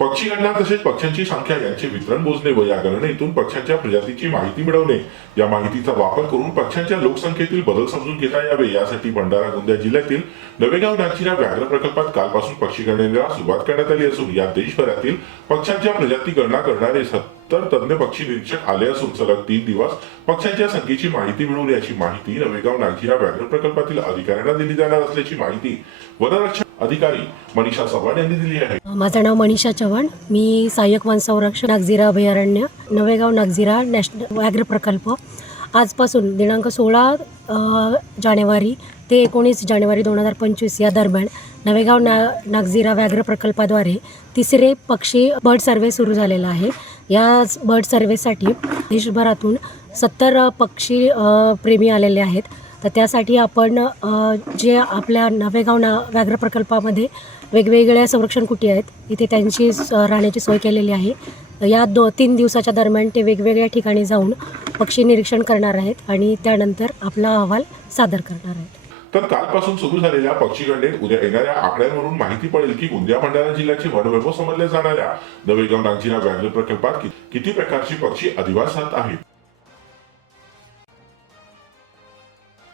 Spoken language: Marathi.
पक्षी गणना तसेच पक्ष्यांची संख्या यांचे वितरण मोजणे व या गणनेतून पक्ष्यांच्या प्रजातीची माहिती मिळवणे. या माहितीचा वापर करून पक्ष्यांच्या लोकसंख्येतील बदल समजून घेता यावे. यासाठी भंडारा गोंदिया जिल्ह्यातील नवेगाव नागझिरा व्याघ्र प्रकल्पात कालपासून पक्षी गणनेला सुरुवात करण्यात आली असून या देशभरातील पक्ष्यांच्या प्रजाती गणना करणारे तर तज्ज्ञ पक्षी निरीक्षक आले असून सलग तीन दिवस पक्ष्यांच्या संख्येची माहिती मिळवून याची माहिती नवेगाव नागझिरा व्याघ्र प्रकल्पातील अधिकाऱ्यांना दिली जाणार असल्याची माहिती वनरक्षक अधिकारी मनीषा चव्हाण यांनी दिली आहे. माझं नाव मनीषा चव्हाण. मी सहाय्यक वन संरक्षक नागझिरा अभयारण्य नवेगाव नागझिरा नॅशनल व्याघ्र प्रकल्प. आजपासून दिनांक सोळा जानेवारी ते एकोणीस जानेवारी दोन हजार पंचवीस या दरम्यान नवेगाव ना नागझिरा व्याघ्र प्रकल्पाद्वारे तिसरे पक्षी बर्ड सर्वे सुरू झालेला आहे. या बर्ड सर्वेसाठी देशभरातून सत्तर पक्षी प्रेमी आलेले आहेत. तर त्यासाठी आपण जे आपल्या नवेगाव ना व्याघ्र प्रकल्पामध्ये वेगवेगळ्या संरक्षण कुटी आहेत इथे त्यांची स- राहण्याची सोय केलेली आहे. या दो तीन दिवसाच्या दरम्यान ते वेगवेगळ्या ठिकाणी जाऊन पक्षी निरीक्षण करणार आहेत आणि त्यानंतर आपला अहवाल सादर करणार आहेत. तर कालपासून सुरू झालेल्या पक्षीगणनेत उद्या येणाऱ्या आकड्यांवरून माहिती पडेल की गोंदिया भंडारा जिल्ह्याचे वनवैभव समजल्या जाणाऱ्या. नवेगाव नागझिरा व्याघ्र प्रकल्पात किती प्रकारची पक्षी अधिवासात आहेत?